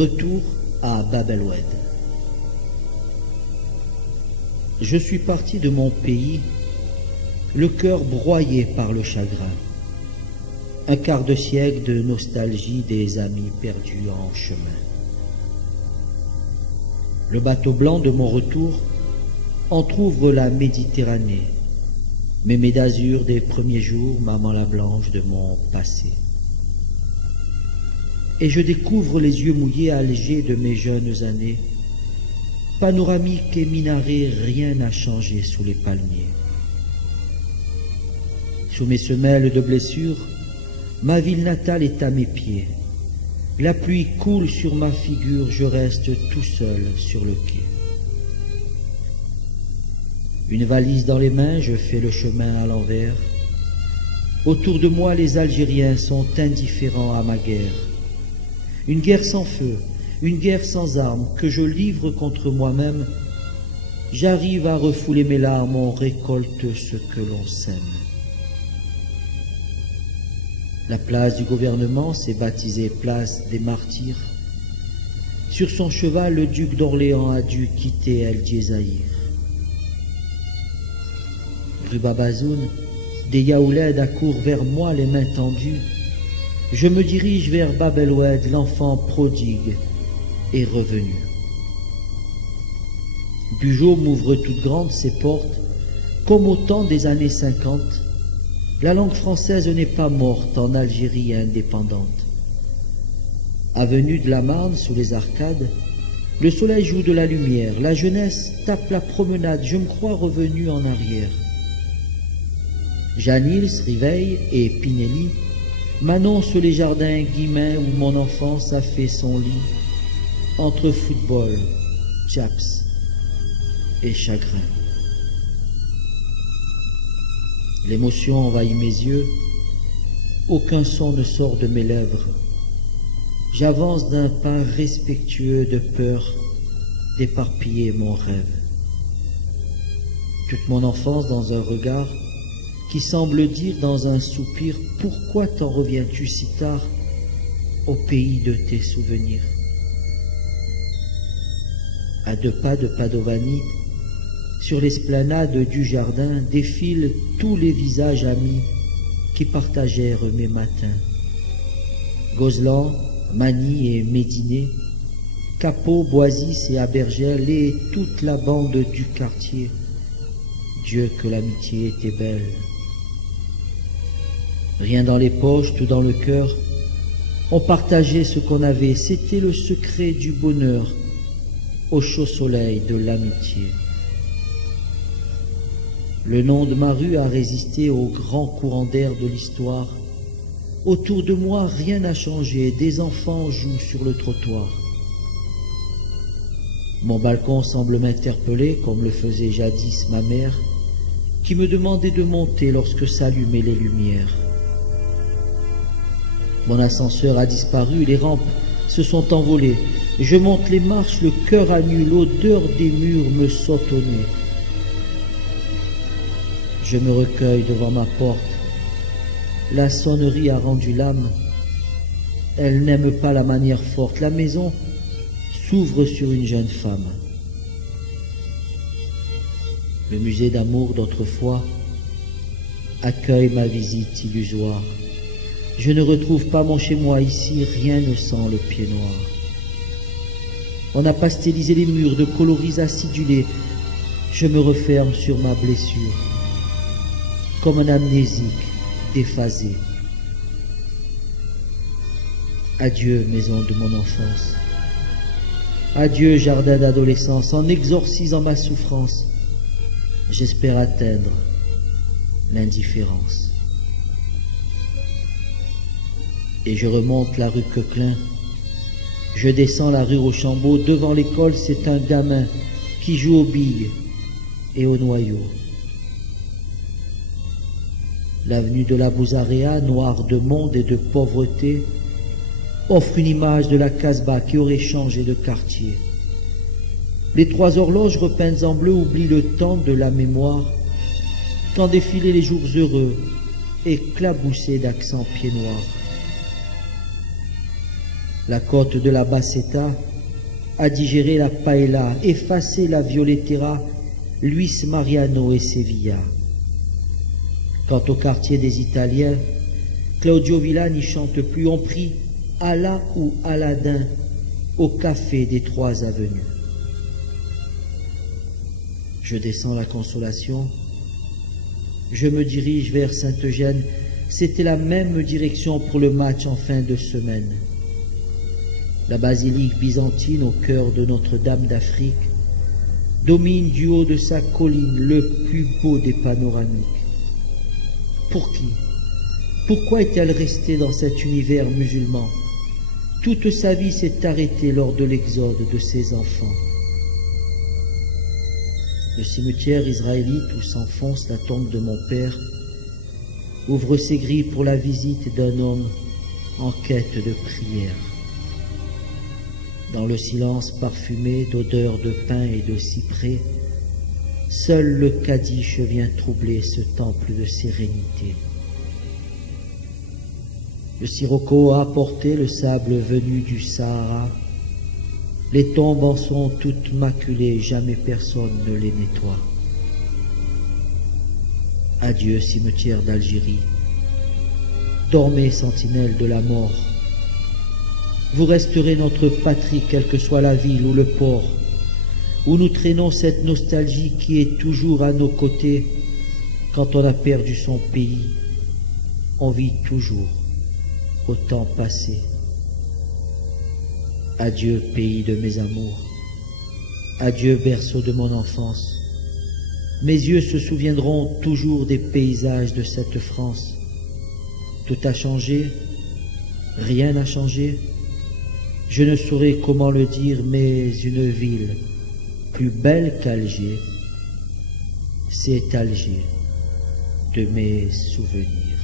Retour à Bab el-Oued. Je suis parti de mon pays, le cœur broyé par le chagrin. Un quart de siècle de nostalgie des amis perdus en chemin. Le bateau blanc de mon retour entr'ouvre la Méditerranée, mémé d'azur des premiers jours, maman la blanche de mon passé. Et je découvre les yeux mouillés allégés de mes jeunes années. Panoramique et minaret, rien n'a changé sous les palmiers. Sous mes semelles de blessures, ma ville natale est à mes pieds. La pluie coule sur ma figure, je reste tout seul sur le quai. Une valise dans les mains, je fais le chemin à l'envers. Autour de moi, les Algériens sont indifférents à ma guerre. Une guerre sans feu, une guerre sans armes que je livre contre moi-même. J'arrive à refouler mes larmes, on récolte ce que l'on sème. La place du gouvernement s'est baptisée place des martyrs. Sur son cheval, le duc d'Orléans a dû quitter El Djezaïr. Rue Babazoun, des yaoulèdes accourent vers moi les mains tendues. Je me dirige vers Bab el-Oued, l'enfant prodigue est revenu. Bugeaud m'ouvre toutes grandes ses portes, comme au temps des années 50. La langue française n'est pas morte en Algérie indépendante. Avenue de la Marne, sous les arcades, le soleil joue de la lumière, la jeunesse tape la promenade, je me crois revenu en arrière. Janils, Riveil et Pinelli m'annoncent les jardins guillemins où mon enfance a fait son lit, entre football, chaps et chagrin. L'émotion envahit mes yeux, aucun son ne sort de mes lèvres. J'avance d'un pas respectueux de peur d'éparpiller mon rêve. Toute mon enfance dans un regard qui semble dire dans un soupir « Pourquoi t'en reviens-tu si tard au pays de tes souvenirs ?» À 2 pas de Padovani, sur l'esplanade du jardin, défilent tous les visages amis qui partagèrent mes matins. Gozlan, Mani et Médinet, Capot, Boisis et Abergel et toute la bande du quartier. Dieu que l'amitié était belle. Rien dans les poches, tout dans le cœur. On partageait ce qu'on avait, c'était le secret du bonheur, au chaud soleil de l'amitié. Le nom de ma rue a résisté au grand courant d'air de l'histoire. Autour de moi, rien n'a changé, des enfants jouent sur le trottoir. Mon balcon semble m'interpeller, comme le faisait jadis ma mère, qui me demandait de monter lorsque s'allumaient les lumières. Mon ascenseur a disparu, les rampes se sont envolées. Je monte les marches, le cœur à nu, l'odeur des murs me saute au nez. Je me recueille devant ma porte. La sonnerie a rendu l'âme. Elle n'aime pas la manière forte. La maison s'ouvre sur une jeune femme. Le musée d'amour d'autrefois accueille ma visite illusoire. Je ne retrouve pas mon chez-moi, ici rien ne sent le pied noir. On a pastelisé les murs de coloris acidulés. Je me referme sur ma blessure, comme un amnésique déphasé. Adieu maison de mon enfance. Adieu jardin d'adolescence. En exorcisant ma souffrance, j'espère atteindre l'indifférence. Et je remonte la rue Coquelin. Je descends la rue Rochambeau. Devant l'école, c'est un gamin qui joue aux billes et au noyau. L'avenue de la Bouzarea, noire de monde et de pauvreté, offre une image de la Casbah qui aurait changé de quartier. Les 3 horloges repeintes en bleu oublient le temps de la mémoire, quand défilaient les jours heureux, éclaboussés d'accents pieds noirs. La côte de la Basseta a digéré la paella, effacé la violetera, Luis Mariano et Sevilla. Quant au quartier des Italiens, Claudio Villa n'y chante plus. On prie Allah ou Aladin au café des 3 avenues. Je descends la Consolation, je me dirige vers Sainte-Eugène. C'était la même direction pour le match en fin de semaine. La basilique byzantine au cœur de Notre-Dame d'Afrique domine du haut de sa colline le plus beau des panoramiques. Pour qui? Pourquoi est-elle restée dans cet univers musulman? Toute sa vie s'est arrêtée lors de l'exode de ses enfants. Le cimetière israélite où s'enfonce la tombe de mon père ouvre ses grilles pour la visite d'un homme en quête de prière. Dans le silence parfumé d'odeurs de pin et de cyprès, seul le Kaddish vient troubler ce temple de sérénité. Le sirocco a apporté le sable venu du Sahara. Les tombes en sont toutes maculées, jamais personne ne les nettoie. Adieu, cimetière d'Algérie. Dormez, sentinelle de la mort. Vous resterez notre patrie, quelle que soit la ville ou le port, où nous traînons cette nostalgie qui est toujours à nos côtés. Quand on a perdu son pays, on vit toujours au temps passé. Adieu, pays de mes amours. Adieu, berceau de mon enfance. Mes yeux se souviendront toujours des paysages de cette France. Tout a changé, rien n'a changé. Je ne saurais comment le dire, mais une ville plus belle qu'Alger, c'est Alger de mes souvenirs.